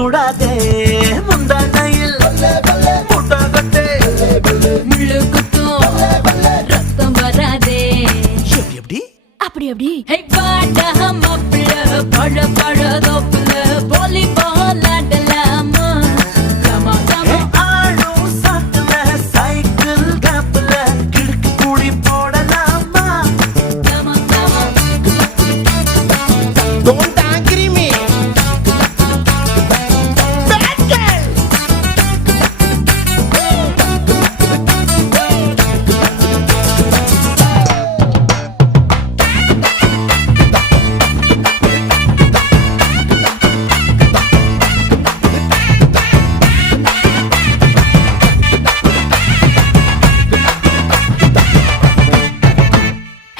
கூடாதே முந்தானையில் முட்டாகட்டே முள்ளு குத்தும் ரத்தம் வராதே எப்படி அப்படி அப்படி ஹே பாடா மாப்பிள்ள பழ பழ தோப்புல